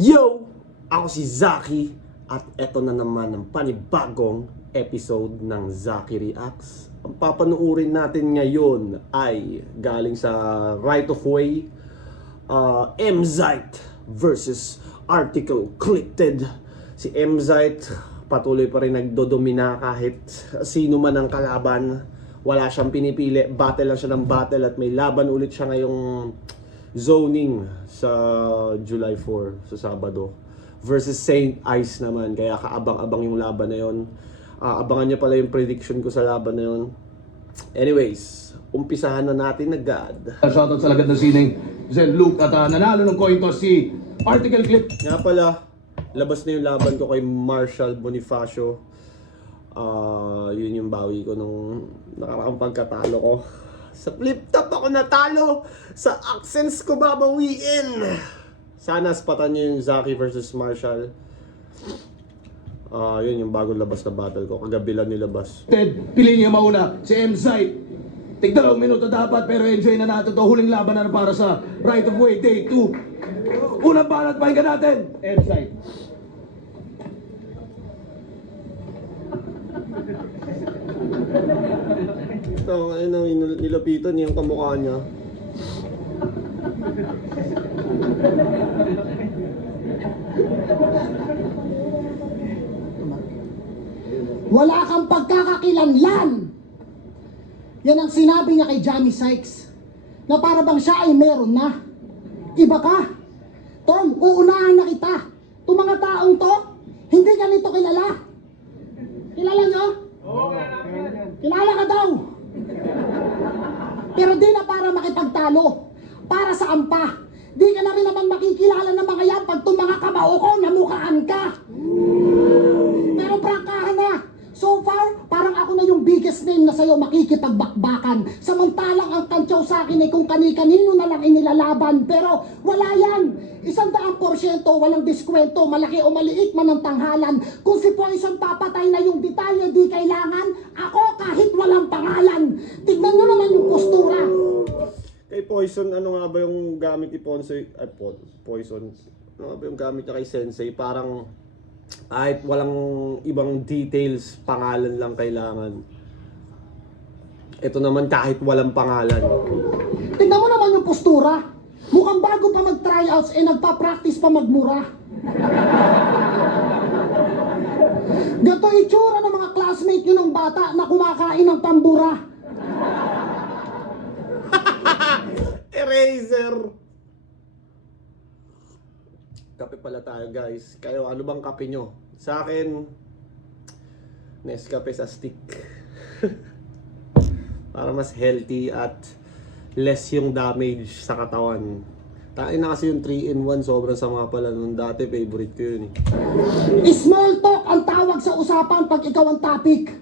Yo! Ako si Zaki at eto na naman ang panibagong episode ng Zaki Reacts. Ang papanuurin natin ngayon ay galing sa Right of Way, Emzite versus Article Clicked. Si Emzite patuloy pa rin nagdodomina kahit sino man ang kalaban. Wala siyang pinipili, battle lang siya ng battle at may laban ulit siya ngayong zoning sa July 4 sa Sabado versus Saint Ice naman, kaya kaabang-abang yung laban na yon. Abangan niyo pala yung prediction ko sa laban na yon. Anyways, umpisahan na natin agad. Shoutout sa lagad ng sining Zen Luke at nanalo ng coin toss si Article Clip. Nga pala, labas na yung laban ko kay Marshall Bonifacio. Yun yung bawi ko nung nakaraang pagkatalo ko. Sa flip top ako natalo. Sa accents ko babawiin. Sana spatan nyo yung Zaki versus Marshall. Yun yung bagong labas na battle ko. Kagabi lang nilabas. Ted, piliin niya mauna si Emzite. Tig-2 minuto dapat pero enjoy na natin to. Huling laban na para sa Right of Way Day 2. Unang banat, pakinggan natin. Emzite. Ito, ayun, nilapitan niya yung kamukha niya. Wala kang pagkakakilanlan. Yan ang sinabi niya kay Jamie Sykes, na para bang siya ay meron na. Iba ka. Tom, uunahan na kita. Itong mga taong to, hindi ganito kilala. Kilala nyo? Oo, kilala ka daw. Pero di na para makipagtalo. Para sa ampa. Di ka na rin naman makikilala ng mga yan pag itong mga kamao ko namukhaan ka. Pero prangkahan na. So far, parang ako na yung biggest name na sa'yo makikipagbakbakan. Samantalang ang kantsaw sa akin ay kung kani-kanino na lang inilalaban. Pero wala yan. 100% walang diskwento, malaki o maliit man ang tanghalan. Kung si Poison papatay na yung detalye, di kailangan. Ako kahit walang pangalan. Tignan nyo naman yung postura. Kay Poison, ano nga ba yung gamit ni Poison? Ano nga ba yung gamit niya kay Sensei? Parang kahit walang ibang details, pangalan lang kailangan. Ito naman kahit walang pangalan. Tignan mo naman yung postura. Mukhang bago pa mag-tryouts, nagpa-practice pa magmura. Ganito itsura ng mga classmate nyo ng bata na kumakain ng tambura. Eraser! Kape pala tayo, guys. Kayo, ano bang kape nyo? Sa akin, Nescafe sa stick. Para mas healthy at less yung damage sa katawan. Tain na kasi yung 3-in-1, sobrang sama pala nung dati. Favorite ko yun eh. Small talk ang tawag sa usapan pag ikaw ang topic.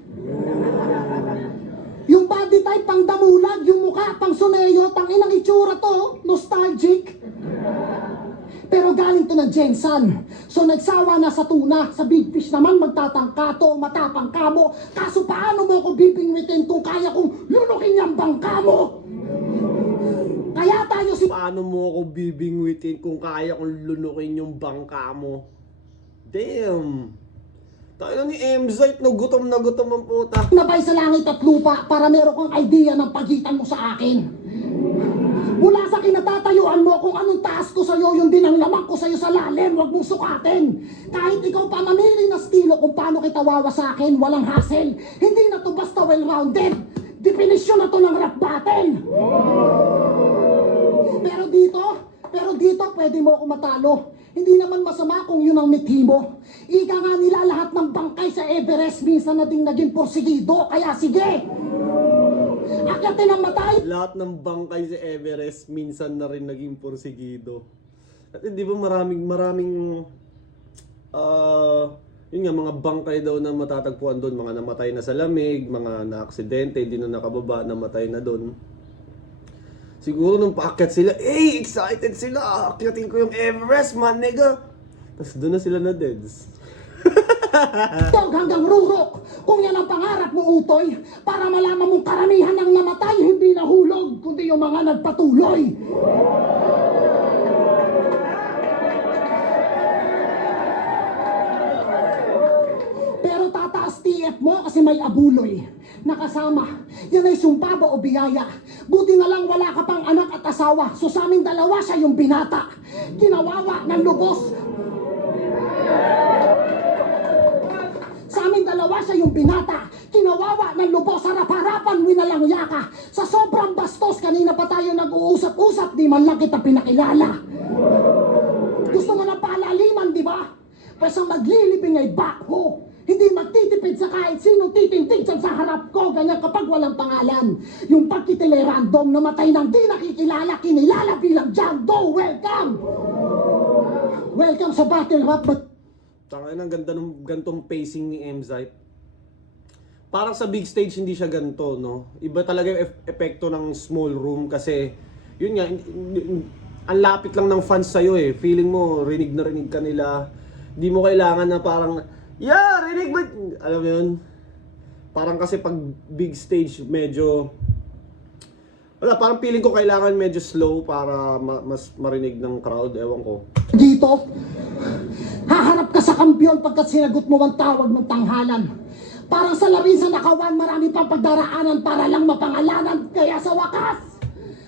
Yung body type pang damulag, yung mukha pang suneyo, tanginang itsura to, nostalgic. Pero galing to ng Jensan. So nagsawa na sa tuna. Sa big fish naman magtatangka to, matapang ka mo. Kaso paano mo ko bibingwitin kung kaya kong lunukin yung bangka mo? Kaya tayo si... Paano mo ako bibingwitin kung kaya kong lunukin yung bangka mo? Damn! Tayo na ni Emzite, no, gutom na gutom ang puta. Nabay sa langit at lupa para meron kang idea ng pagitan mo sa akin. Mula sa kinatatayuan mo kung anong taas ko sa'yo, yung din ang lamang ko sa'yo sa lalim, huwag mong sukatin. Kahit ikaw pa mamili na estilo kung paano kita wawasakin, walang hassle. Hindi na to basta well-rounded. Definisyon na to ng rap battle. Pero dito pwede mo ako matalo. Hindi naman masama kung yun ang mithi mo. Ika nga nila lahat ng bangkay sa Everest minsan na ding naging porsigido, kaya sige! Akyatin ang matay! Lahat ng bangkay sa Everest minsan na rin naging porsigido. At hindi ba maraming yun nga, mga bangkay daw na matatagpuan doon, mga namatay na sa lamig, mga na-aksidente, hindi na nakababa, namatay na doon. Siguro nung paakyat sila, excited sila, akyatin ko yung Everest, man, nigga. Tapos doon na sila na deads. Tog hanggang rurok, kung yan ang pangarap mo, Utoy, para malaman mong karamihan ng namatay, hindi nahulog, kundi yung mga nagpatuloy. BF mo kasi may abuloy. Nakasama. Yan ay sumpa ba o biyaya? Buti na lang wala ka pang anak at asawa. So sa aming dalawa siya yung binata. Kinawawa ng lubos. Sa aming dalawa siya yung binata. Kinawawa ng lubos. Harap-harapan, winalang yaka. Sa sobrang bastos, kanina pa tayo nag-uusap-usap. Di man lang kita pinakilala. Gusto mo ng palaliman, di ba? Pwesa maglilibing ay bakho. Hindi magtitipid sa kahit sino titintig sa harap ko. Ganyan kapag walang pangalan. Yung pagkitili random, namatay nang di nakikilala, kinilala bilang John Doe. Welcome! Welcome sa battle rap. Tangin, ang ganda ng gantong pacing ni Mzite. Parang sa big stage hindi siya ganito, no? Iba talaga yung epekto ng small room kasi yun nga, ang lapit lang ng fans sa'yo eh. Feeling mo, rinig na rinig ka nila. Di mo kailangan na parang, yeah, rinig ba? Alam mo yun? Parang kasi pag big stage, medyo, wala, parang feeling ko kailangan medyo slow para mas marinig ng crowd. Ewan ko. Dito, haharap ka sa kampiyon pagkat sinagot mo ang tawag ng tanghalan. Parang sa labing sa nakawan, marami pang pagdaraanan para lang mapangalanan. Kaya sa wakas,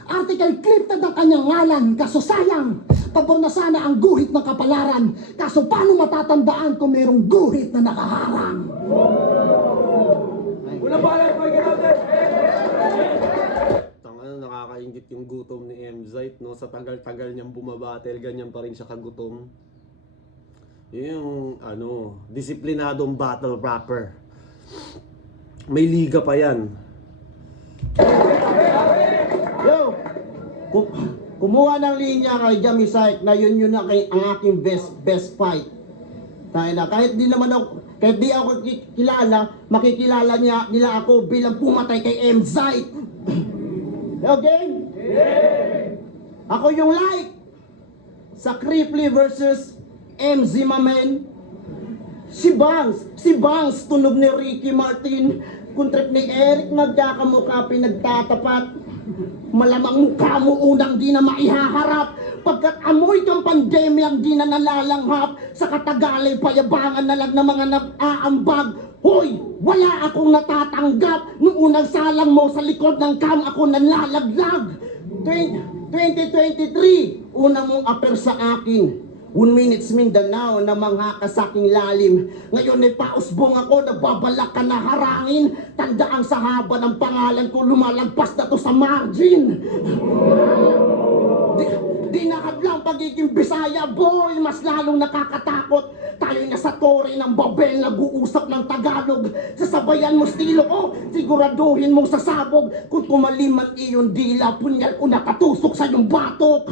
article clip na ng kanyang ngalan. Kaso sayang, pabor na sana ang guhit ng kapalaran. Kaso paano matatandaan kung merong guhit na nakaharang? Unang balat, pakinggan natin! Nakakaingit yung gutom ni Mzite, no? Sa tagal-tagal niyang bumabattle, ganyan pa rin siya kagutom. Yun yung, disiplinadong battle rapper. May liga pa yan. Yo! Kumuha ng linya kay Jamie Syke na yun na ang aking best fight. Tayo na, kahit di ako kilala, makikilala nila ako bilang pumatay kay Mzite. Okay? Ako yung like sa Cripply versus MZ Mamen. Si Bangs tunog ni Ricky Martin. Kung trip ni Eric magkakamukha pinagtatapat. Malamang mukha mo unang di na maihaharap. Pagkat amoy kang pandemyang di na nalalanghap. Sa Katagalay payabangan na lang ng mga nag-aambag. Hoy, wala akong natatanggap. Noong unang salang mo sa likod ng cam ako nanlalaglag. 2023, unang mong appear sa akin. 1 minutes Mindanao na mga kasaking lalim. Ngayon ay pausbong ako, nagbabalak ka na harangin. Tandaan sa haba ng pangalan ko, lumalagpas na to sa margin. Di nakadlang pagiging Bisaya, boy, mas lalong nakakatakot. Tayo'y nasa tore ng Babel, nag-uusap ng Tagalog. Sasabayan mo stilo ko, siguraduhin mong sasabog. Kung tumaliman iyon dila, punyal ko nakatusok sa iyong batok.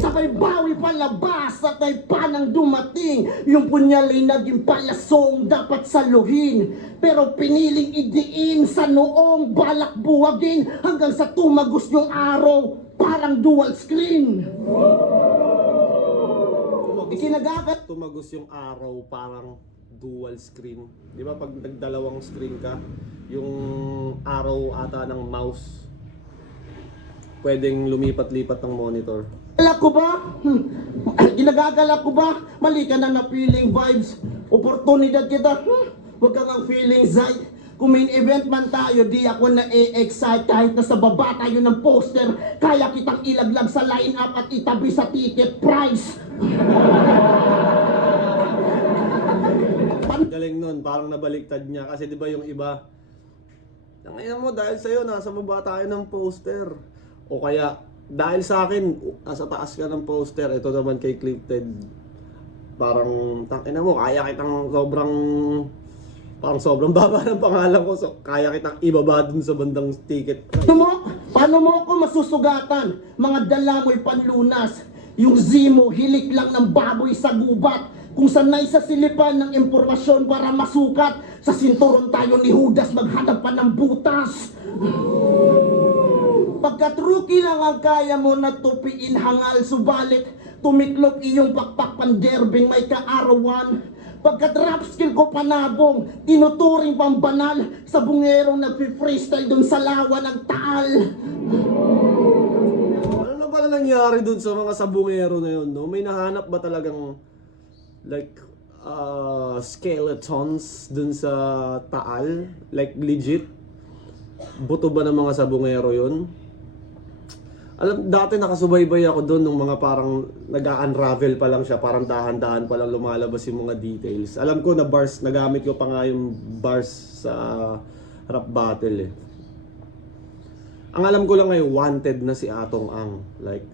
Sabay bawi palabas at ay panang dumating. Yung punyal ay naging palasong dapat saluhin. Pero piniling idiin sa noong balak buwagin. Hanggang sa tumagos yung araw, parang dual screen. Tumagos yung araw, parang dual screen. Di ba pag nagdalawang screen ka, yung araw ata ng mouse, pwedeng lumipat-lipat ng monitor. Ginagagalak ko ba? Ginagagalak ko ba? Mali ka na feeling vibes. Oportunidad kita. Huwag kang ang feeling zay. Kung main event man tayo, di ako na-excite. Kahit nasa baba tayo ng poster, kaya kitang ilaglag sa line-up at itabi sa ticket price. Galing nun, parang nabaliktad niya. Kasi di ba yung iba, tangina mo, dahil sa'yo, nasa baba tayo ng poster. O kaya, dahil sa akin, nasa taas ka ng poster. Ito naman kay Clifted, parang, tangina mo, kaya kitang sobrang baba ng pangalan ko. So, kaya kitang ibaba dun sa bandang ticket price. Paano mo ako masusugatan? Mga dala mo'y panlunas. Yung Zimo, hilik lang ng baboy sa gubat. Kung sanay sa silipan ng impormasyon para masukat. Sa sinturon tayo ni Judas maghanap pa ng butas. Pagkat rookie lang ang kaya mo na tupiin hangal. Subalit, tumiklop iyong pakpak panderbing may kaarawan. Pagkat rap skill ko panabong, tinuturing pang banal. Sa bungerong nagpi-freestyle dun sa lawa ng Taal. Ano na pala nangyari dun sa mga sabungero na yun, no? May nahanap ba talagang, like, skeletons dun sa Taal. Like legit. Buto ba ng mga sabungero yun? Alam, dati nakasubaybay ako doon nung mga parang nag-unravel pa lang siya, parang dahan-dahan pa lang lumalabas yung mga details. Alam ko na bars, nagamit ko pa nga yung bars sa rap battle eh. Ang alam ko lang ay wanted na si Atong Ang. Like,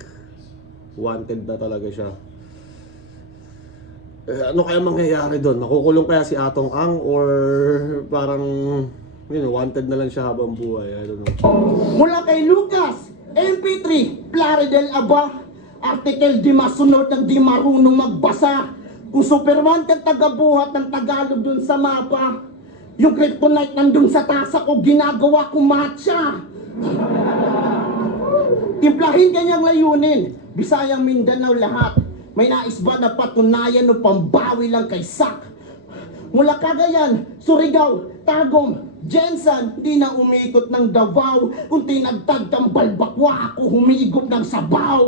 wanted na talaga siya. Ano kaya mangyayari doon? Makukulong kaya si Atong Ang or parang wanted na lang siya habang buhay? I don't know. Mula kay Lucas, MP3, Plaridel Aba, article di masunod ng di marunong magbasa. Kung Superman kang tagabuhat ng Tagalog dun sa mapa, yung kryptonite nandun sa tasa ko, ginagawa kong matcha. Timplahin kanyang layunin, Bisayang Mindanao lahat. May nais ba na patunayan o pambawi lang kay Sak? Mula Cagayan, Surigao, Tagum, Jensen, di na umikot ng Davao. Kung tinagtag kang balbakwa, ako humigop ng sabaw.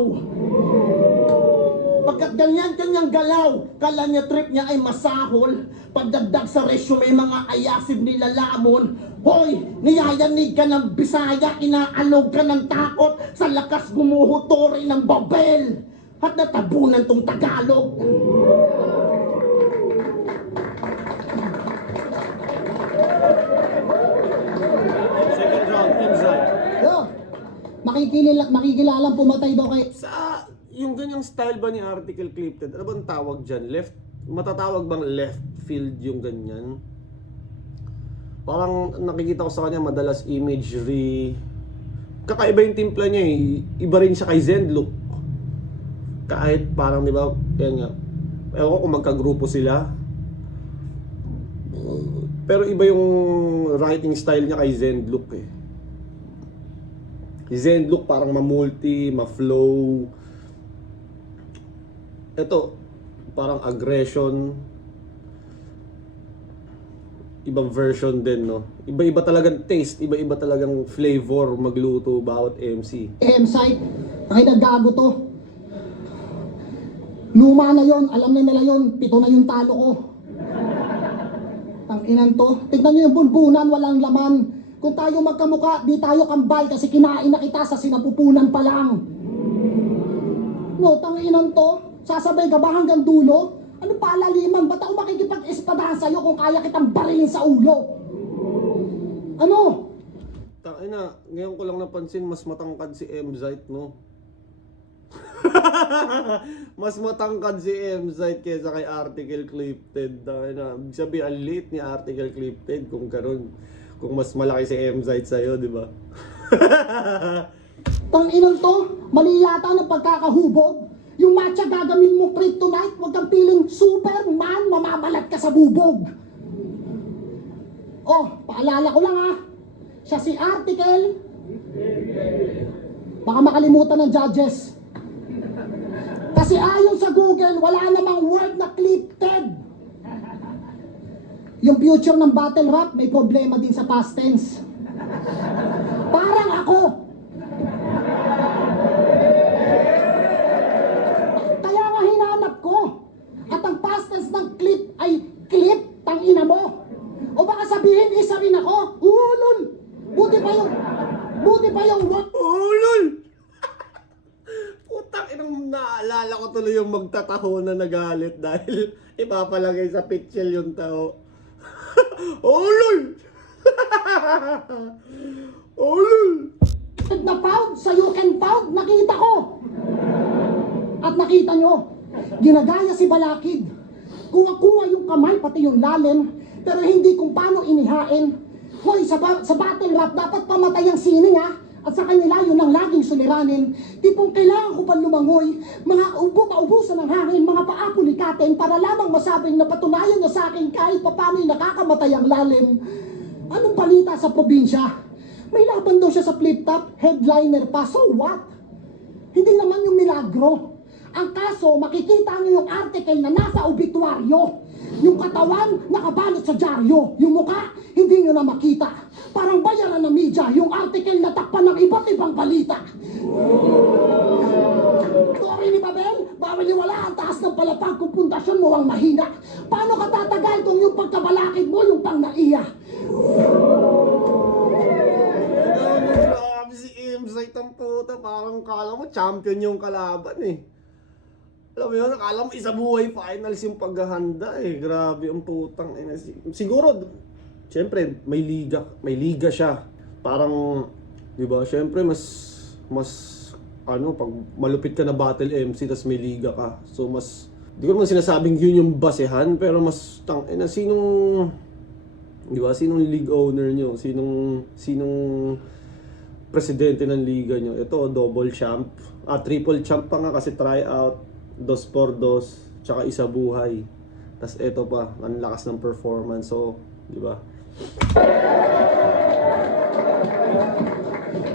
Pagkat ganyan kanyang galaw, kala niya trip niya ay masahol. Pagdagdag sa resume mga ayasib nila lamon. Hoy, niyayanig ka ng Bisaya, inaalog ka ng takot. Sa lakas gumuhutori ng Babel at natabunan tong Tagalog. Second round, Insight. Yo, makikilalang pumatay daw kay... Sa yung ganyang style ba ni Article Clipted, ano bang tawag dyan? Left, matatawag bang left field yung ganyan? Parang nakikita ko sa kanya madalas imagery. Kakaiba yung timpla niya eh. Iba rin siya kay Zendlook. Kahit parang di ba, yan nga. Ewan ko kung magkagrupo sila. Pero iba yung writing style niya kay Zendlook eh. Si Zendlook parang ma-multi, ma-flow. Ito, parang aggression. Ibang version din, no? Iba-iba talagang taste, iba-iba talagang flavor magluto bawat MC. M-site, ay naggago to. Luma na yon, alam na nila yon, 7 na yung talo ko. Ang inan to, tignan nyo yung bunbunan, walang laman. Kung tayo magkamuka, di tayo kambal kasi kinain na kita sa sinapupunan pa lang. No, tanginan to, sasabay ka ba hanggang dulo? Ano palaliman? Ba't ako makikipag-espadahan sa'yo kung kaya kitang barilin sa ulo? Ano? Tangina, ngayon ko lang napansin mas matangkad si M-Zite, no? Mas matangkad si M-Zite kaysa kay Article Clipted. Tangina, sabi ang late ni Article Clipted kung karon, kung mas malaki si M-Zite sa'yo, di ba? Tanginan to, mali yata ng pagkakahubog. Yung matcha gagamin mo kryptonite, huwag kang piling Superman, mamabalat ka sa bubog. Oh, paalala ko lang ha, siya si Article. Baka makalimutan ng judges. Kasi ayon sa Google, wala namang word na clipted. Yung future ng battle rap, may problema din sa past tense. Parang ako. Kaya nga hinanap ko. At ang past tense ng clip ay clip, tangina mo. O baka sabihin, isa rin ako. Ulol! Buti pa yung word. Ulol! Putang inang naalala ko tuloy yung magtataho na nagalit dahil ipapalagay sa pitchel yung tao. Ulol! Ulol! Na pound, sa you can pound, nakita ko. At nakita nyo, ginagaya si Balakid. Kuha-kuha yung kamay, pati yung lalim, pero hindi kung paano inihain. Hoy, sa battle rap, dapat pamatay ang sining ha. At sa kanila, yun ang laging suliranin. Tipong kailangan ko pa lumangoy, mga paubusan ng hangin, mga paapulikatin, para lamang masabing napatunayan na sa akin kahit papano'y nakakamatay ang lalim. Anong balita sa probinsya? May laban daw siya sa flip-top, headliner pa, so what? Hindi naman yung milagro. Ang kaso, makikita niyo yung article na nasa obituaryo. Yung katawan, nakabalot sa dyaryo. Yung mukha, hindi niyo na makita. Parang bayaran ng media, yung article na takpan ng iba't ibang balita. Sorry ni Babel, bawal niwala ang taas ng palapag kung pundasyon mo ang mahina. Paano ka tatagal kung yung pagkabalakid mo yung pang naiya? Grabe si Insight ang puta. Parang kala mo champion yung kalaban eh. Alam mo yun, akala mo isa buhay finals yung paghahanda eh. Grabe ang putang ina. Siguro, syempre, may liga siya. Parang, di ba, syempre, pag malupit ka na battle MC, tas may liga ka. So, di ko naman sinasabing yun yung basehan, pero mas, sinong league owner nyo? Sinong presidente ng liga nyo? Ito, double champ. Triple champ pa nga kasi tryout. 2x2, tsaka isa buhay. Tas ito pa, ang lakas ng performance. So, di ba?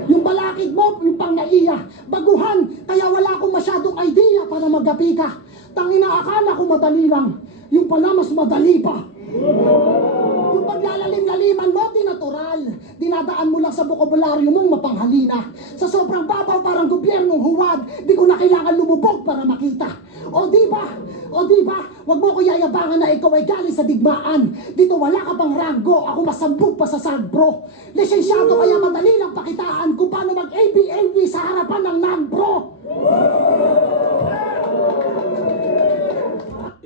Yung balakid mo, yung pang naiya. Baguhan, kaya wala akong masyadong idea para magapi ka. Tangina, akala ko madali lang. Yung pala, mas madali pa. Yung paglalalim-laliman mo, tinatural. Dinadaan mo lang sa bokabularyo mong mapanghalina. Sa sobrang babaw, parang gobyernong huwad. Di ko na kailangan lumubog para makita. O di ba? Wag mo ko yayabangan na ikaw ay galing sa digmaan. Dito wala ka pang ranggo. Ako masambog pa sa sagbro. Lisensyado kaya madali lang pakitaan kung paano mag-ABAB sa harapan ng non-pro.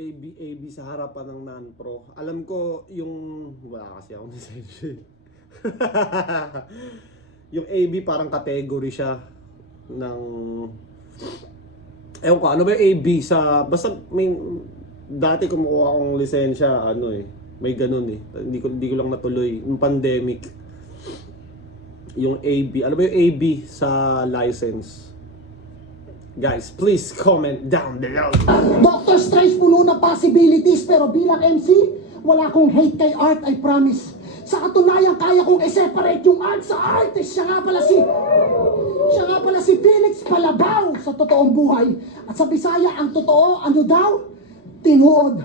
ABAB sa harapan ng non-pro. Alam ko yung... Wala kasi akong lisensya. Yung AB parang category siya ng... Ewan ko, ano ba yung AB sa... Basta may... Dati kumukuha akong lisensya, may ganun eh. Hindi ko lang natuloy. Yung pandemic. Yung AB. Ano ba yung AB sa license? Guys, please comment down below. Dr. Strange puno na possibilities pero bilang MC, wala akong hate kay art, I promise. Sa katunayan, kaya kong i-separate yung art sa artist. Siya nga pala si Felix Palabaw sa totoong buhay. At sa Bisaya, ang totoo, ano daw? Tinuod.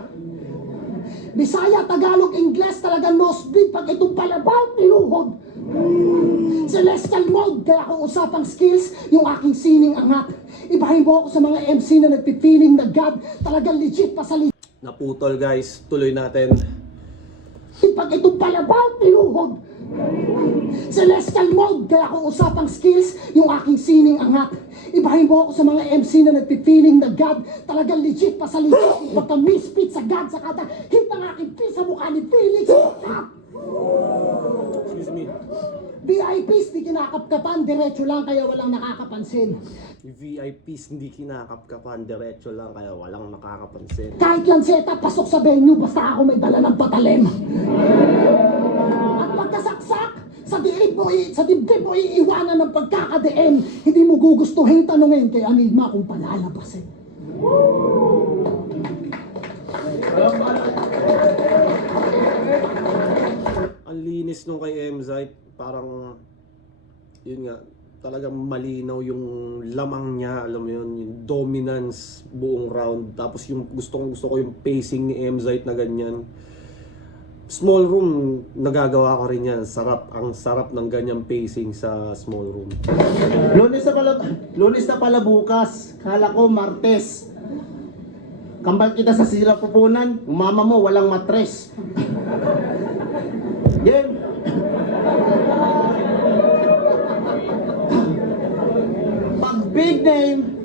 Bisaya, Tagalog, Ingles, talagang nosebleed. Pag itong Palabaw, tinuod. Celestial mode, kaya kung usapang skills, yung aking sining angat. Ibahin mo ako sa mga MC na nagpipiling na God, talagang legit pa sa legit. Naputol guys, tuloy natin. Pag itong Palabaw, tinuhod. Celestial mode, kaya kung usapang skills, yung aking sining angat. Ibahin mo ako sa mga MC na nagpipiling na God, talagang legit pa sa legit. Pagka-misfit sa God, sa kada hit ng aking piece sa mukha ni Felix. Excuse me. VIPs, di kinakapkapan, diretso lang kaya walang nakakapansin. VIPs hindi kinakapkapan, diretso lang kaya walang nakakapansin. Kahit lanseta, pasok sa venue, basta ako may dala ng patalim. At pagkasaksak, sa dibdib mo iiwanan ng pagkaka-DM, hindi mo gugustuhin tanungin kay Enigma kung palalabasin. Ang linis nung kay Emzite, parang yun nga, talagang malinaw yung lamang niya, alam mo yun, yung dominance buong round. Tapos yung gusto ko yung pacing ni Emzite na ganyan. Small room, nagagawa ko rin yan. Ang sarap ng ganyang pacing sa small room. Lunes na pala bukas. Kala ko Martes. Kambal kita sa sila pupunan. Mama mo walang matres. Yan.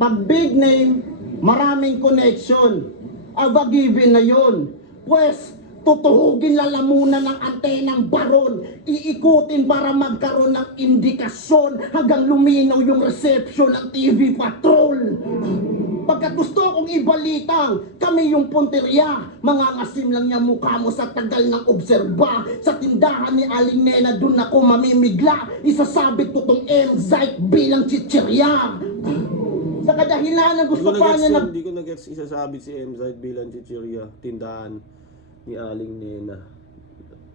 Pag big name, maraming connection. Aba given na yun. Pues, tutuhugin lalamunan ng antenang baron. Iikutin para magkaroon ng indikasyon hanggang luminaw yung reception ng TV Patrol. Pagkat gusto kong ibalitang, kami yung punteriya. Mangangasim lang niya mukha mo sa tagal ng obserba. Sa tindahan ni Aling Nena, dun ako mamimigla. Isasabit ko tong Emzite bilang chichirya. Sa kadahilan ng gusto pa niya na... Hindi ko na-gets isasabit si Emzite bilang chichirya. Tindahan ni Aling Nena.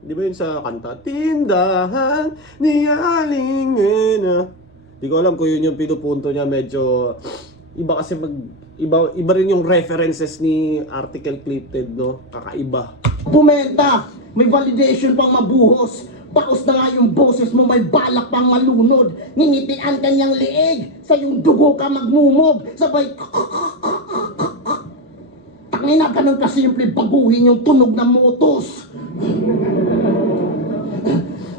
Di ba yun sa kanta? Tindahan ni Aling Nena. Di ko alam kung yun yung pinupunto niya. Medyo iba kasi iba rin yung references ni Article Clipted, no? Kakaiba. Pumenta, may validation pang mabuhos. Paus na nga yung boses mo, may balak pang malunod. Ngingitian kanyang liig, sa yung dugo ka magmumog. Sabay, tangina, ganun kasimple baguhin yung tunog ng motos.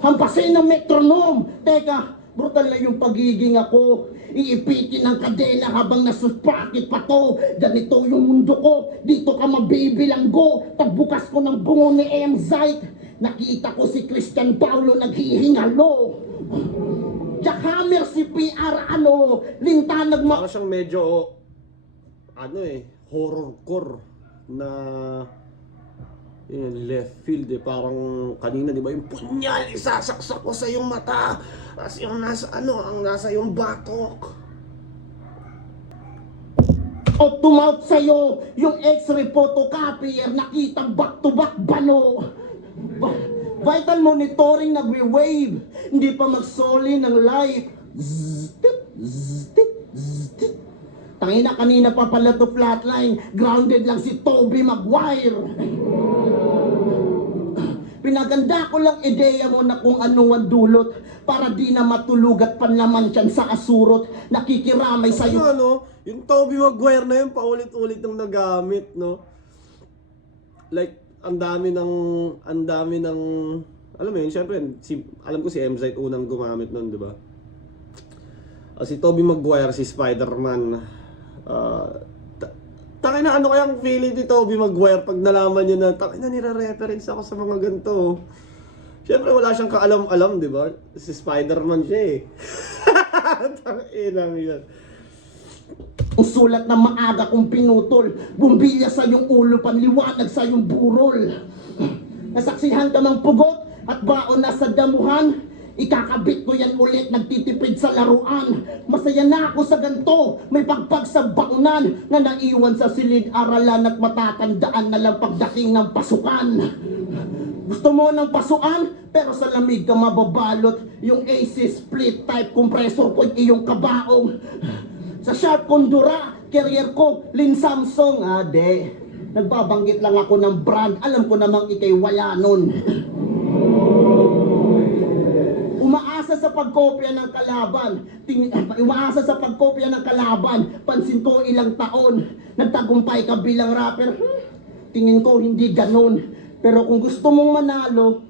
Hampasin ng metronome. Teka, brutal na yung pagiging ako. Iipitin ng kadena habang nasusprakit pa to. Ganito yung mundo ko. Dito ka mabibilanggo. Pagbukas ko ng bungo ni Emzite, nakita ko si Christian Paulo naghihingalo. Jackhammer si PR lintanag Parang siyang medyo, horrorcore na yun, left field parang kanina, di ba, yung punyal isasaksak ko sa yung mata, as yung nasa ang nasa yung batok. O tumawag sa'yo yung x-ray photocopier, nakitang back-to-back bano. Vital monitoring nagwe-wave, hindi pa magsoli ng light. Tangina, kanina pa pala to flatline, grounded lang si Tobey Maguire. Pinaganda ko lang ideya mo na kung ano ang dulot para di na matulog at panlaman tiyan sa asurot. Nakikiramay sa'yo. Yung Tobey Maguire na yun, paulit-ulit nang nagamit, no? Like, ang dami ng, alam mo yun, syempre, alam ko si Emzite unang gumamit nun, di ba? Si Tobey Maguire, si Spider-Man, tangina, ano kayang feeling ni Tobey Maguire pag nalaman niya na, tangina, nire-reference ako sa mga ganito. Syempre, wala siyang kaalam-alam, di ba? Si Spider-Man siya eh. Tanginang yan. Ang sulat na maaga kong pinutol, bumbilya sa iyong ulo, panliwanag sa iyong burol. Nasaksihan ka ng pugot at baon na sa damuhan, ikakabit ko yan ulit, nagtitipid sa laruan. Masaya na ako sa ganto, may pagpag sa baunan na naiwan sa silid-aralan at matatandaan na lang pagdating ng pasukan. Gusto mo ng pasuan, pero sa lamig ka mababalot. Yung AC split type compressor ko iyong kabaong. Sa Sharp Condura, carrier ko, Lin Samsung. Ade, nagbabanggit lang ako ng brand. Alam ko namang ikay wala nun. Umaasa sa pagkopya ng kalaban. Pansin ko ilang taon. Nagtagumpay ka bilang rapper. Tingin ko hindi ganun. Pero kung gusto mong manalo,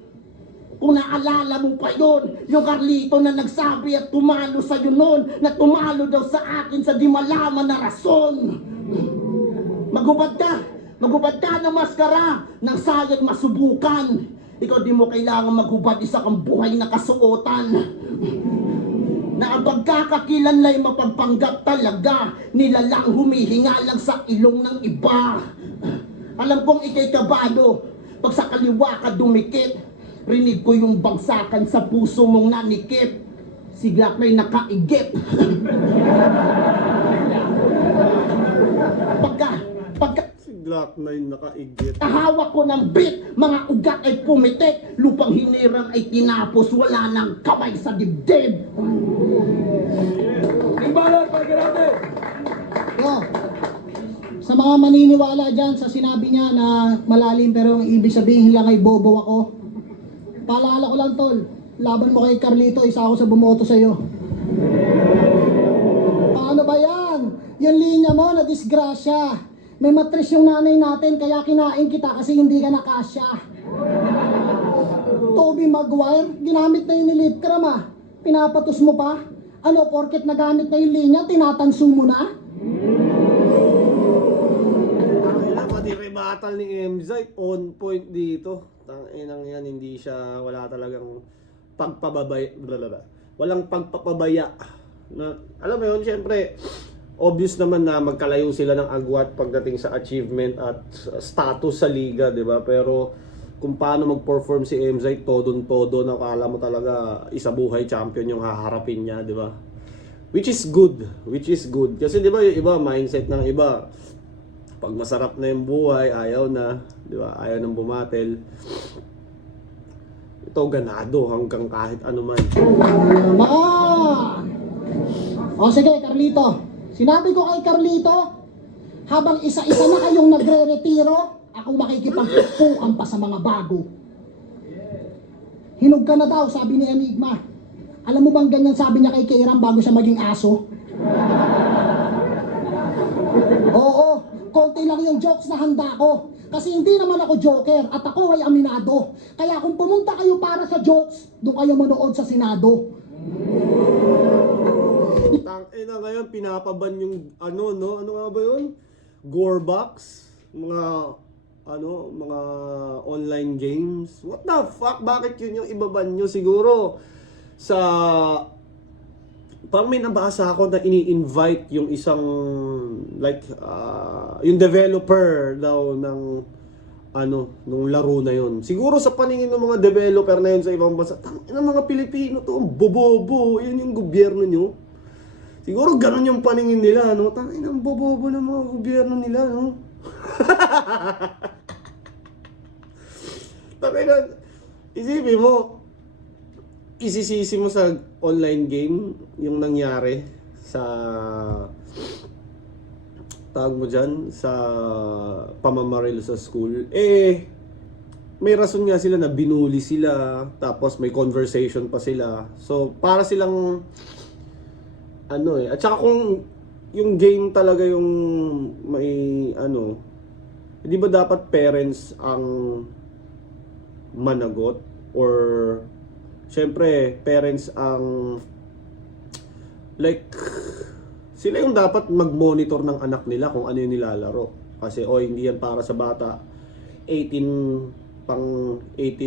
kung naalala mo pa yon, yung Carlito na nagsabi at tumalo sa'yo noon, na tumalo daw sa akin sa di malaman na rason. Magubad ka ng maskara, nang sayang masubukan. Ikaw di mo kailangan maghubad, isa kang buhay na kasuotan. Na ang pagkakakilanlay mapagpanggap talaga, nila lang humihinga lang sa ilong ng iba. Alam kong ikay kabado, pag sa kaliwa ka dumikit, rinig ko yung bagsakan sa puso mong nanikip. Sigla ko'y nakaigip. Pagka Glock 9 nakaigit. hawak ko ng beat, mga ugat ay pumitik, lupang hinirang ay tinapos, wala nang kamay sa dibdib. Imbalan, pagkirate! Yo, sa mga maniniwala dyan sa sinabi niya na malalim pero ang ibig sabihin lang ay bobo ako, paalala ko lang tol, laban mo kay Carlito, isa ako sa bumoto sa'yo. Paano ba yan? Yung linya mo na disgrasya. May matris yung nanay natin kaya kinain kita kasi hindi ka nakasya. Tobey Maguire, ginamit na yung nilipkram ah. Pinapatos mo pa? Ano, porket nagamit na yung linya, tinatanso mo na? Pati rebattle ni Emzite on point dito. Tanginang yan, hindi siya, wala talagang walang pagpapabaya. Na, alam mo yun, syempre, obvious naman na magkalayo sila ng agwat pagdating sa achievement at status sa liga, di ba? Pero kung paano mag-perform si Emzite, todo-todo, nakala mo talaga isa buhay champion yung haharapin niya, di ba? Which is good. Kasi di ba yung iba, mindset ng iba, pag masarap na yung buhay, ayaw na, di ba? Ayaw nang bumatel. Ito ganado hanggang kahit ano man. O sige, Carlito. Sinabi ko kay Carlito, habang isa-isa na kayong nagre-retiro, ako makikipagpupukan pa sa mga bago. Hinog ka na daw, sabi ni Enigma. Alam mo bang ganyan sabi niya kay Kairam bago siya maging aso? Oo, konti lang yung jokes na handa ko. Kasi hindi naman ako joker at ako ay aminado. Kaya kung pumunta kayo para sa jokes, doon kayo manood sa Senado. Tangina ngayon, pinapaban yung ano, no? Ano nga ba yun? Gorebox? Mga, mga online games? What the fuck? Bakit yun yung ibaban nyo? Siguro, sa... Parang may nabasa ako na ini-invite yung isang, like, yung developer daw ng, nung laro na yun. Siguro sa paningin ng mga developer na yun sa ibang bansa, ng mga Pilipino to, bobobo, yun yung gobyerno nyo. Siguro ganun yung paningin nila, no? Tangin ang bobobo ng mga gobyerno nila, no? Tangin na, isipin mo, isisisi mo sa online game yung nangyari sa tawag mo dyan sa pamamaril sa school, may rason nga sila na binuli sila, tapos may conversation pa sila, so para silang at saka kung yung game talaga yung may di ba dapat parents ang managot, or syempre, parents ang like sila yung dapat mag-monitor ng anak nila kung ano yung nilalaro. Kasi hindi yan para sa bata. 18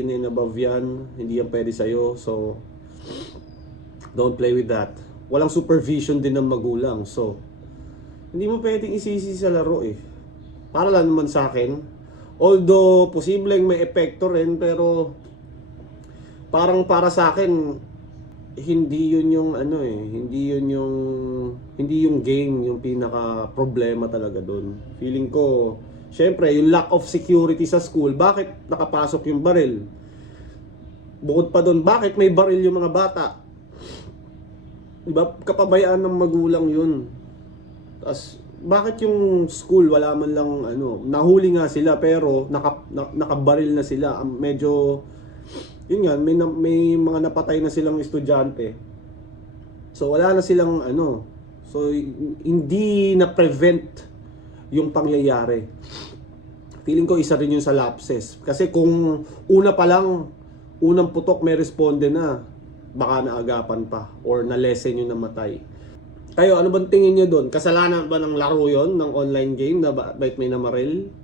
and above yan, hindi yan pwede sa'yo. So, don't play with that. Walang supervision din ng magulang. So, hindi mo pwedeng isisi sa laro Para lang naman sa akin. Although, posibleng may epekto rin, pero parang para sa akin hindi yun yung hindi yung game yung pinaka problema talaga doon. Feeling ko syempre yung lack of security sa school. Bakit nakapasok yung baril? Bukod pa doon, bakit may baril yung mga bata? Diba? Kapabayaan ng magulang yun. Tapos bakit yung school wala man lang nahuli nga sila pero nakabaril na sila. Medyo yun nga, may mga napatay na silang estudyante. So wala na silang so hindi na prevent yung pangyayari. Feeling ko isa rin yun sa lapses. Kasi kung una pa lang, unang putok may responde na, baka naagapan pa or na-lessen yung namatay. Kayo, ano bang tingin nyo doon? Kasalanan ba ng laro yon ng online game na bait may namaril?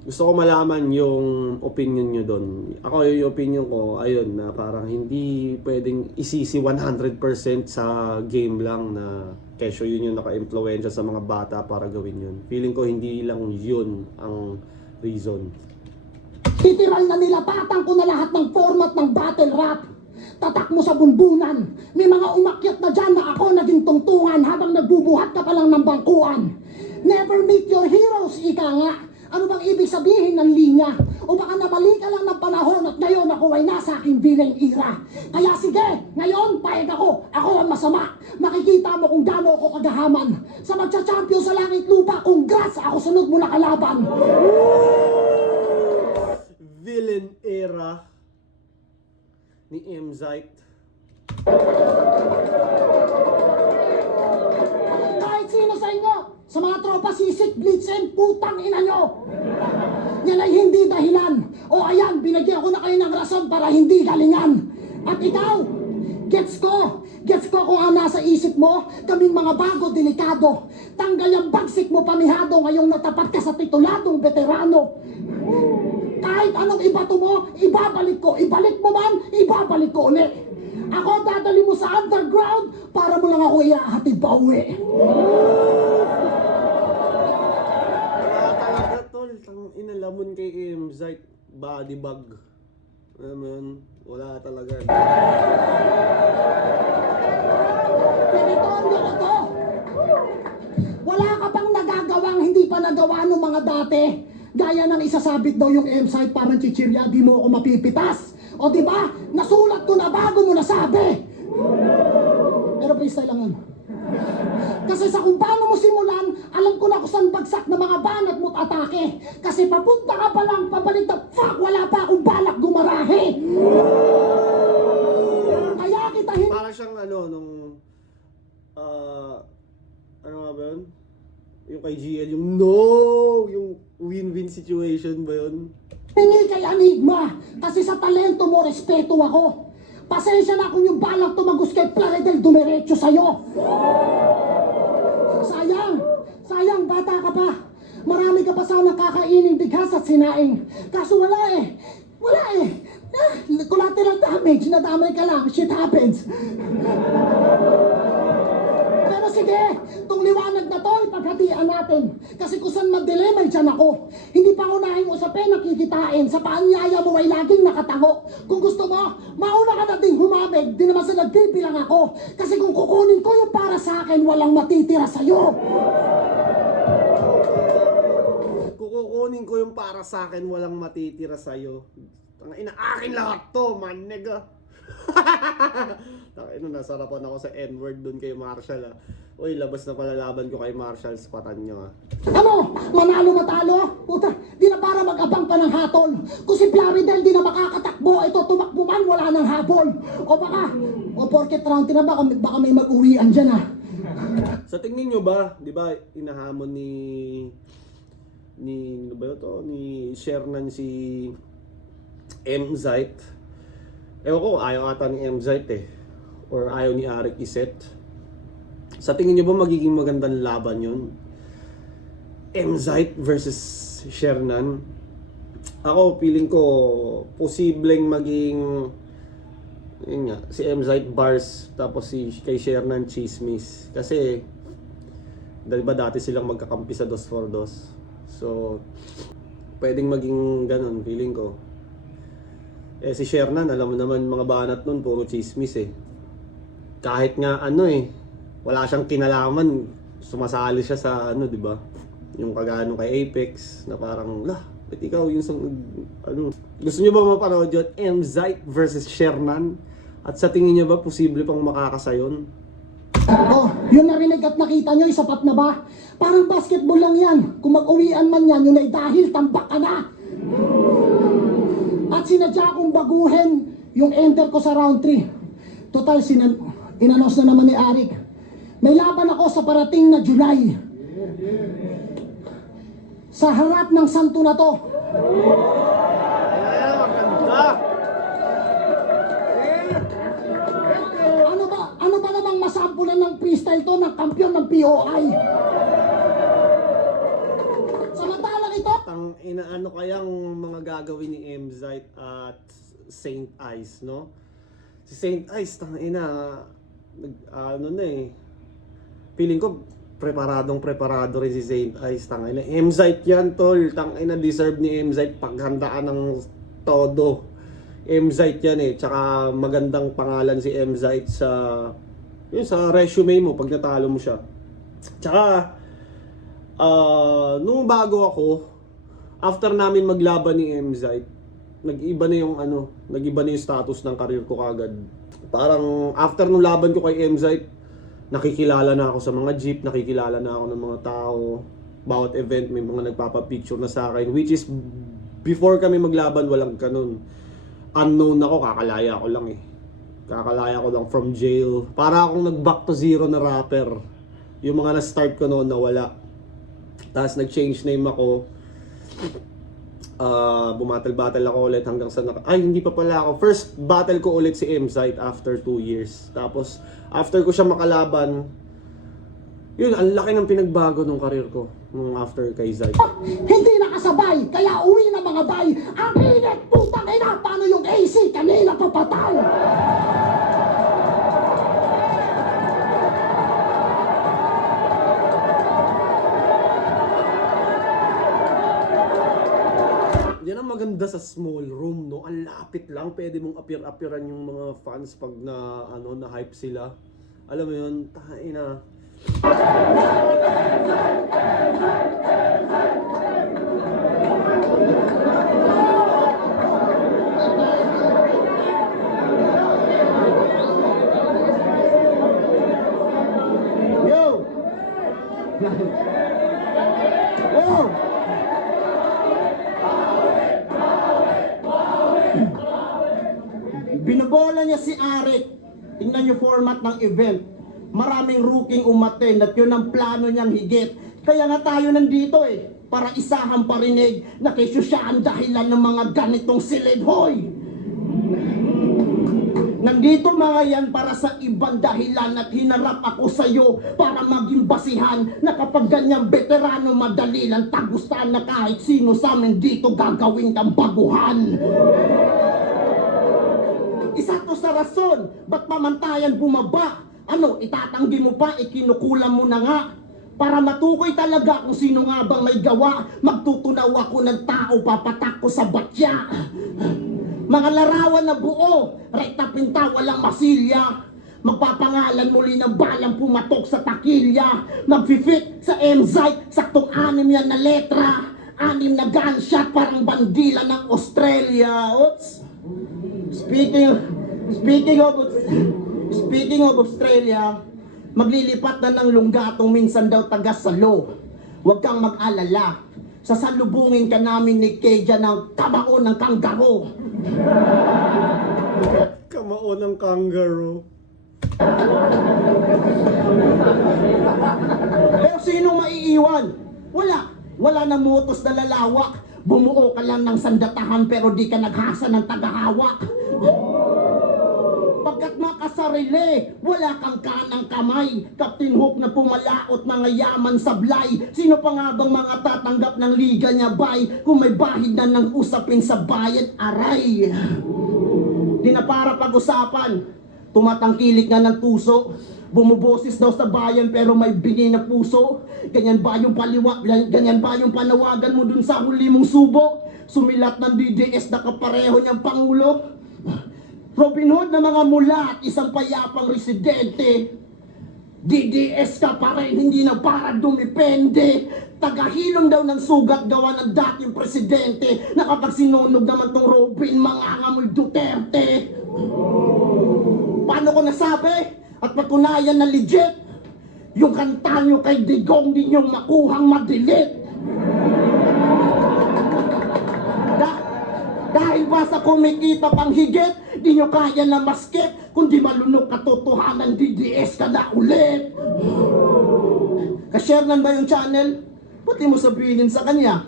Gusto ko malaman yung opinion nyo doon. Ako, yung opinion ko, ayun, na parang hindi pwedeng isisi 100% sa game lang na kesyo yun yung naka-influensya sa mga bata para gawin yun. Feeling ko hindi lang yun ang reason. Titiral na nila, patang ko na lahat ng format ng battle rap. Tatak mo sa bunbunan. May mga umakyat na dyan na ako naging tungtungan habang nagbubuhat ka pa lang ng bangkuan. Never meet your heroes, ika nga. Ano bang ibig sabihin ng linya? O baka nabalik ka lang ng panahon at ngayon ako ay nasa aking bilang ira. Kaya sige, ngayon payag ako ang masama. Makikita mo kung gaano ako kagahaman. Sa magcha-champion sa langit lupa, congrats, ako sunod mo na kalaban. Villain era ni Emzite. Kahit sino sa inyo, sa mga tropa sisik, blitzen, putang ina nyo. Yan ay hindi dahilan. O ayan, binigyan ko na kayo ng rason para hindi galingan. At ikaw, gets ko kung ang nasa isip mo, kaming mga bago, delikado. Tanggal yung bagsik mo pamihado, ngayong natapat ka sa tituladong veterano. Kahit anong ibato mo, ibabalik ko. Ibalik mo man, ibabalik ko ulit. Ako dadali mo sa underground para mo lang ako iahatid pa uwi. Wala talaga tol, inalamon kay Emzite, body bag. Wala talaga. Ganito. Wala ka bang nagagawang hindi pa nagawa ng mga dati? Gaya ng isasabit daw yung M-site parang chichirya, di mo ako mapipitas. O diba? Nasulat ko na bago mo nasabi. Pero freestyle lang yun. Kasi sa kung paano mo simulan, alam ko na kung saan bagsak na mga banat mo't atake. Kasi papunta ka pa lang, pabalik na fuck, wala pa akong balak gumarahe. Yung kay GL, yung no! Yung win-win situation ba yun? Hingi kay Enigma, kasi sa talento mo, respeto ako. Pasensya na kung yung balak tumagos kay Plaridel dumiretso sa'yo. Sayang, bata ka pa. Marami ka pa sana kakainin bigas at sinaing. Kaso wala eh. Collateral damage, nadamay ka lang, shit happens. Pero sige, tong liwanag na to, ipaghatian natin. Kasi kung saan madili, may tiyan ako. Hindi pa unahing usapin, nakikitain. Sa paanyaya mo ay laging nakatango. Kung gusto mo, mauna ka na ding humamig. Di naman sa nagbibilang ako. Kasi kung kukunin ko yung para sa akin, walang matitira sa'yo. Kukunin ko yung para sa akin, walang matitira sa'yo. Tangina, akin lahat to, man, nigga. Tangina, nasarapan ako sa N-word dun kay Marshall, ah. Uy, labas na pala laban ko kay Marshall, spatan nyo, ah. Ano? Manalo matalo? Puta, di na para mag-abang pa ng hatol. Kung si Plaridel di na makakatakbo, ito tumakbo man, wala nang habol. O porket round na baka may mag-uwian dyan, ah. Sa tingin nyo ba, di ba, inahamon ni ano ba yun to? Ni Shernan si M-Zite. Ewan ko, ayaw ata ni M-Zite eh. Or ayaw ni Arik Iset. Sa tingin nyo ba magiging magandang laban yun? M-Zite versus Shernan. Ako, feeling ko, posibleng maging yun nga, si M-Zite bars, tapos si kay Shernan chismis. Kasi, dahil ba dati silang magkakampi sa 2-4-2. So, pwedeng maging ganun, feeling ko. Eh, si Shernan, alam mo naman, mga banat nun, puro chismis eh. Kahit nga wala siyang kinalaman, sumasali siya sa di ba? Yung kagano kay Apex, na parang, ba't ikaw yung Gusto niyo ba mapanood yun? M-Zite versus Shernan? At sa tingin niyo ba, posible pang makakasayon? Oh, yun narinig at nakita nyo, sapat na ba? Parang basketball lang yan. Kung mag-uwian man yan, yun ay dahil tambak ka na. At sinadya kong baguhin yung enter ko sa round 3. Total, inanos na naman ni Arik. May laban ako sa parating na July. Sa harap ng santo na to. Ay, maganda! Ano ba namang masampulan ng freestyle to ng kampiyon ng POI? Samantalang ito, Ano kayang mga gagawin ni M-Zite at Saint Ice, no? Si Saint Ice, feeling ko, preparado rin si Saint Ice, M-Zite yan, tol. Deserve ni M-Zite paghandaan ng todo. M-Zite yan eh. Tsaka magandang pangalan si M-Zite sa resume mo pag natalo mo siya. Tsaka, nung bago ako, after namin maglaban ni M-Zite, nag-iba na yung status ng career ko kagad. Parang after nung laban ko kay M-Zite, nakikilala na ako sa mga jeep, nakikilala na ako ng mga tao. Bawat event may mga nagpapapicture na sa akin, which is before kami maglaban, walang ganun. Unknown ako, kakalaya ko lang eh. Kakalaya ko lang from jail. Para akong nag-back to zero na rapper. Yung mga na-start ko noon nawala. Tapos nag-change name ako. Bumattle-battle ako ulit hanggang sa hindi pa pala ako. First battle ko ulit si M-Zite after 2 years. Tapos after ko siya makalaban, yun, ang laki ng pinagbago ng karir ko nung after kay Zite. hindi nakasabay, kaya uwi na mga bay. Ang init, putang ina, paano yung AC? Kanina papatay. Yan ang maganda sa small room, no? Ang lapit lang, pwede mong appear-appearan yung mga fans pag na hype sila. Alam mo yun, taina. Yo! Oh! Binobola niya si Arik. Tingnan niyo format ng event. Maraming rookie umattend at yun ang plano niyang higit. Kaya nga tayo nandito para isahang parinig na kesyo siya ang dahilan ng mga ganitong silid, hoy! Nandito mga yan para sa ibang dahilan at hinarap ako sa iyo para maging basihan na kapag ganyang veterano madali lang tagustahan na kahit sino sa amin dito gagawin kang baguhan. Isa to sa rason, ba't pamantayan bumaba? Ano, itatanggi mo pa, ikinukulam mo na nga. Para matukoy talaga kung sino nga bang may gawa, magtutunaw ako ng tao, papatak ko sa batya. Mga larawan na buo, rekta pinta, walang masilya. Magpapangalan muli ng balang pumatok sa takilya. Magfi-fit sa M-Zite, saktong 6 yan na letra. 6 na gunshot, parang bandila ng Australia. Oops. Speaking of Australia, maglilipat na ng lunggatong minsan daw taga Salo. Huwag kang mag-alala. Sasalubungin ka namin ni Keja ng kamao ng kanggaro. Kamao ng kangaroo. Pero sinong maiiwan? Wala na mutos na lalawak. Bumuo ka lang ng sandatahan pero di ka naghasa ng tagahawak. Pagkat makasarili, wala kang kanang kamay. Captain Hook na pumalaot, mga yaman sablay. Sino pa nga bang mga tatanggap ng liga niya, bay? Kung may bahid na ng usapin sa bayan, aray. Di na para pag-usapan, tumatangkilik nga ng tuso. Bumuboses daw sa bayan pero may bingi na puso. Ganyan ba yung panawagan mo dun sa huli mong subo? Sumilat ng DDS na kapareho niyang pangulo. Robin Hood na mga mula at isang payapang residente. DDS ka pa rin, hindi na para dumipende. Tagahilom daw ng sugat gawa ng dating presidente. Na kapag sinunog naman tong Robin, mangangamoy Duterte. Paano ko nasabi? At patunayan na legit, yung kanta nyo kay Digong di nyo makuhang madilit. Dahil ba sa kumikita pang higit, di nyo kaya na maskip, kundi malunok katotohanan, DDS ka na ulit. Ka-share nan ba yung channel? Pati mo sabihin sa kanya.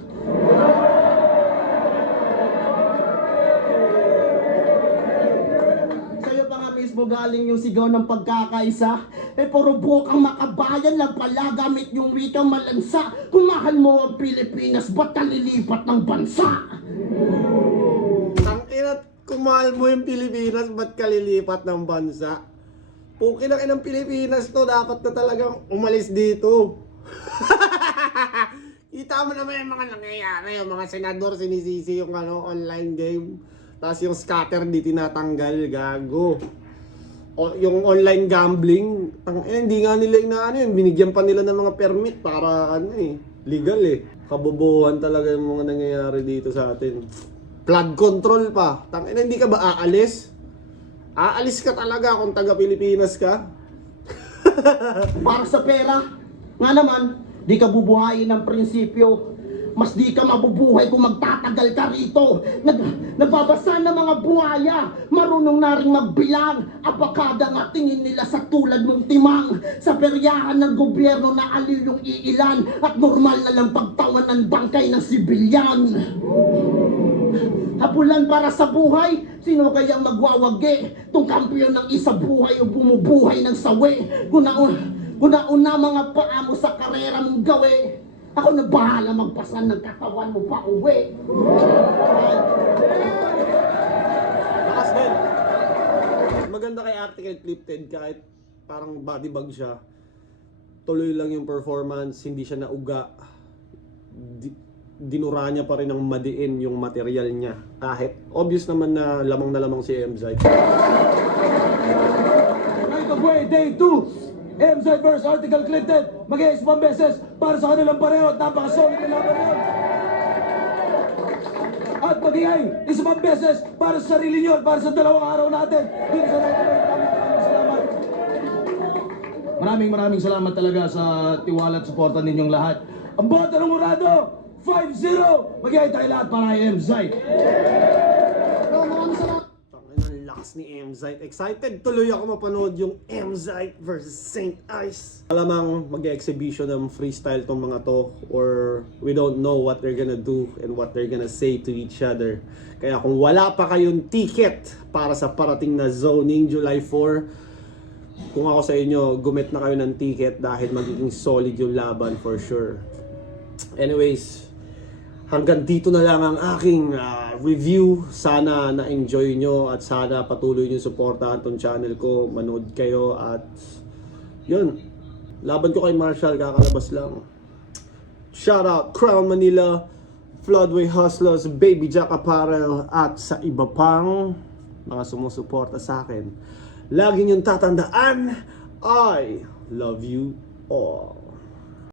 Sa'yo pa nga mismo galing yung sigaw ng pagkakaisa. Puro buhok ang makabayan lang pala gamit yung wikang malansa. Kung mahal mo ang Pilipinas, ba't ka lilipat ng bansa? Ang inat, kumahal mo yung Pilipinas, ba't ka lilipat ng bansa? Pukin ang inang Pilipinas to, dapat na talagang umalis dito. Kita mo naman yung mga nangyayari, yung mga senador sinisisi yung online game. Tapos yung scatter di tinatanggal, gago. O, yung online gambling, hindi nga nila yun, binigyan pa nila ng mga permit para legal Kabobohan talaga yung mga nangyayari dito sa atin. Flood control pa. Hindi ka ba aalis? Aalis ka talaga kung taga Pilipinas ka? Para sa pera, nga naman, di ka bubuhayin ng prinsipyo. Mas di ka mabubuhay kung magtatagal ka rito. Nagbabasa ng mga buhaya, marunong na rin magbilang. Apakada nga tingin nila sa tulad mong timang. Sa peryahan ng gobyerno na aliw yung iilan. At normal na lang pagtawan ng bangkay ng sibilyan. Hapulan para sa buhay, sino kayang magwawagi? Tung kampiyon ng isa buhay o bumubuhay ng sawi. Kung nauna mga paa mo sa karera mong gawi, ako na bahala magpasan ng katawan mo pa uwi. Lakas din. Maganda kay Article Clifted kahit parang body bag siya. Tuloy lang yung performance, hindi siya nauga. Dinura niya pa rin ng madiin yung material niya. Kahit obvious naman na lamang si M-Zite. Right of way, day 2. M-Zite vs. Article Clifted. Mag-iisipang beses para sa kanilang pareho at napaka-solid na laban yun. At mag-iay, isipang beses para sa sarili nyo at para sa 2 araw natin. Dito sa salamat. Maraming salamat talaga sa tiwala at suporta ninyong lahat. Ang boto ng Murado, 5-0. Mag-iay tayo lahat para kay M-Zite. Maraming salamat. Tangin ang lakas lakas ni Mzite. Excited tuloy ako mapanood yung Mzite versus Saint Ice. Alamang mag-exhibition ng freestyle tong mga to, or we don't know what they're gonna do and what they're gonna say to each other. Kaya kung wala pa kayong ticket para sa parating na zoning July 4, kung ako sa inyo, gumit na kayo ng ticket dahil magiging solid yung laban for sure. Anyways, hanggang dito na lang ang aking review. Sana na-enjoy nyo at sana patuloy nyo suportahan tong channel ko. Manood kayo at yun. Laban ko kay Marshall, kakalabas lang. Shout out Crown Manila, Floodway Hustlers, Baby Jack Apparel at sa iba pang mga sumusuporta sa akin. Lagi niyong tatandaan, I love you all.